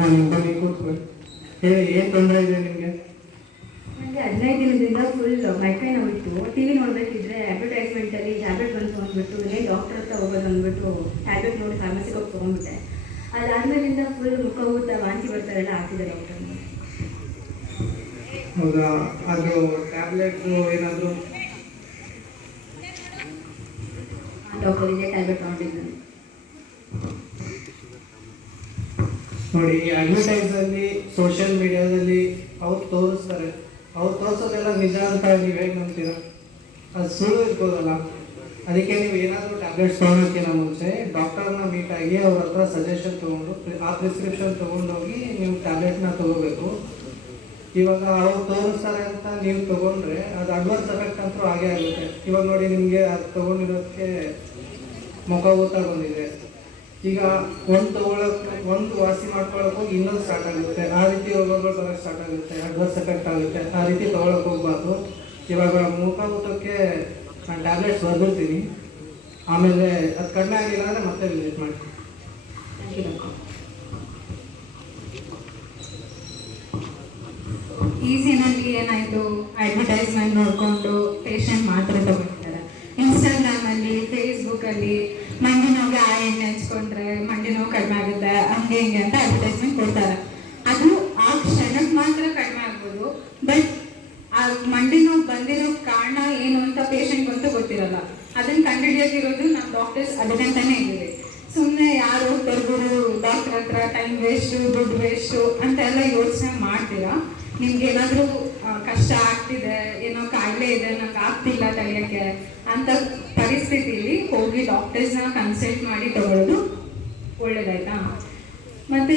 ನಾನು ಬನ್ನಿ ಕೂತ್ಕೊಳ್ಳಿ. ಹೇಳಿ, ಏನು ತೊಂದರೆ ಇದೆ ನಿಮಗೆ? ನನಗೆ 15 ದಿನದಿಂದ ಫುಲ್ ಮೈಕೈ ನೋವಿತ್ತು. ಟಿ ವಿ ನೋಡಬೇಕಿದ್ರೆ ಅಡ್ವರ್ಟೈಸ್ಮೆಂಟಲ್ಲಿ ಟ್ಯಾಬ್ಲೆಟ್ ಬಂತು ಅಂದ್ಬಿಟ್ಟು ಡಾಕ್ಟರ್ ಹತ್ರ ಹೋಗೋದು ಅಂದ್ಬಿಟ್ಟು ಟ್ಯಾಬ್ಲೆಟ್ ನೋಡಿ ಫಾರ್ಮಸಿಗೆ ಹೋಗಿ ತೊಗೊಂಡ್ಬಿಟ್ಟೆ. ಅದಾದ್ಮೇಲಿಂದ ಫುಲ್ ಮುಖ ಊತ ವಾಂತಿ ಬರ್ತಾರೆಲ್ಲ ಆಗ್ತಿದೆ ಡಾಕ್ಟರ್. ಹೌದಾ? ಅದು ಟ್ಯಾಬ್ಲೆಟ್ ಏನಾದರೂ? ಡಾಕ್ಟರ್ ಇದೇ ಟ್ಯಾಬ್ಲೆಟ್ ತೊಗೊಂಡಿದ್ದೀನಿ. ನೋಡಿ, ಅಡ್ವರ್ಟೈಸಲ್ಲಿ ಸೋಷಿಯಲ್ ಮೀಡಿಯಾದಲ್ಲಿ ಅವ್ರು ತೋರಿಸ್ತಾರೆ. ಅವ್ರು ತೋರಿಸೋದೆಲ್ಲ ನಿಜ ಅಂತ ನೀವು ಹೇಗೆ ನಂಬ್ತೀರಾ? ಅದು ಸುಳ್ಳು ಇರ್ಬೋದಲ್ಲ. ಅದಕ್ಕೆ ನೀವು ಏನಾದರೂ ಟ್ಯಾಬ್ಲೆಟ್ಸ್ ತೊಗೊಳೋಕ್ಕಿಂತ ಮುಂಚೆ ಡಾಕ್ಟರ್ನ ಮೀಟಾಗಿ ಅವ್ರ ಹತ್ರ ಸಜೆಷನ್ ತೊಗೊಂಡು ಆ ಪ್ರಿಸ್ಕ್ರಿಪ್ಷನ್ ತೊಗೊಂಡೋಗಿ ನೀವು ಟ್ಯಾಬ್ಲೆಟ್ನ ತೊಗೋಬೇಕು. ಇವಾಗ ಅವ್ರು ತೋರಿಸ್ತಾರೆ ಅಂತ ನೀವು ತೊಗೊಂಡ್ರೆ ಅದು ಅಡ್ವಾನ್ಸ್ ಎಫೆಕ್ಟ್ ಅಂತೂ ಹಾಗೇ ಆಗುತ್ತೆ. ಇವಾಗ ನೋಡಿ, ನಿಮಗೆ ಅದು ತೊಗೊಂಡಿರೋದಕ್ಕೆ ಮುಖ ಊತ ಬಂದಿದೆ. ಈಗ ಒಂದು ವಾಸಿ ಮಾಡ್ಕೊಳ್ಳೋಕೆ ಹೋಗಿ ಇನ್ನೊಂದು ಸ್ಟಾರ್ಟ್ ಆಗುತ್ತೆ. ಆ ರೀತಿ ರೋಗಗಳು ಬರೋಕ್ಕೆ ಸ್ಟಾರ್ಟ್ ಆಗುತ್ತೆ, ಅಡ್ವರ್ಸ್ ಎಫೆಕ್ಟ್ ಆಗುತ್ತೆ. ಆ ರೀತಿ ತೊಗೊಳಕ್ಕೆ ಹೋಗ್ಬಾರ್ದು. ಇವಾಗ ಮುಖ ಊಟಕ್ಕೆ ನಾನು ಟ್ಯಾಬ್ಲೆಟ್ಸ್ ಬರ್ದಿರ್ತೀನಿ. ಆಮೇಲೆ ಅದು ಕಡಿಮೆ ಆಗಿಲ್ಲ ಅಂದರೆ ಮತ್ತೆ ವಿಸಿಟ್ ಮಾಡಿ. ಈಸಿನಲ್ಲಿ ಏನಾಯಿತು, ಅಡ್ವರ್ಟೈಸ್ಮೆಂಟ್ ನೋಡಿಕೊಂಡು ಪೇಷಂಟ್ ಮಾತ್ರ ತಗೊಳ್ತಾರೆ. ಇನ್ಸ್ಟಾಗ್ರಾಮಲ್ಲಿ, ಫೇಸ್ಬುಕ್ಕಲ್ಲಿ ಮಂಡಿ ನೋವಿಗೆ ಆ ಎಣ್ಣೆ ಹಚ್ಕೊಂಡ್ರೆ ಮಂಡಿ ನೋವು ಕಡಿಮೆ ಆಗುತ್ತೆ, ಹಂಗೆ ಹಿಂಗೆ ಅಂತ ಅಡ್ವರ್ಟೈಸ್ಮೆಂಟ್ ಕೊಡ್ತಾರೆ. ಅದು ಆ ಕ್ಷಣಕ್ಕೆ ಮಾತ್ರ ಕಡಿಮೆ ಆಗ್ಬೋದು. ಬಟ್ ಆ ಮಂಡಿ ನೋವು ಬಂದಿರೋ ಕಾರಣ ಏನು ಅಂತ ಪೇಷಂಟ್ಗಂತೂ ಗೊತ್ತಿರಲ್ಲ. ಅದನ್ನು ಕಂಡುಹಿಡಿಯೋದಿರೋದು ನಮ್ಮ ಡಾಕ್ಟರ್ಸ್ ಅದಕ್ಕಂತಾನೆ ಇದ್ದೀವಿ. ಸುಮ್ಮನೆ ಯಾರು ಬರ್ಬೋದು ಡಾಕ್ಟರ್ ಹತ್ರ ಟೈಮ್ ವೇಸ್ಟು, ದುಡ್ಡು ವೇಸ್ಟು ಅಂತೆಲ್ಲ ಯೋಚನೆ ಮಾಡ್ತೀರಾ. ನಿಮ್ಗೆ ಏನಾದರೂ ಕಷ್ಟ ಆಗ್ತಿದೆ, ಏನೋ ಕಾಯಿಲೆ ಇದೆ, ನಂಗೆ ಆಗ್ತಿಲ್ಲ ತಡೆಯೋಕ್ಕೆ ಅಂತ ಪರಿಸ್ಥಿತಿಲಿ ಹೋಗಿ ಡಾಕ್ಟರ್ಸ್ನ ಕನ್ಸಲ್ಟ್ ಮಾಡಿ ತಗೊಳ್ಳೋದು ಒಳ್ಳೇದಾಯ್ತಾ. ಮತ್ತು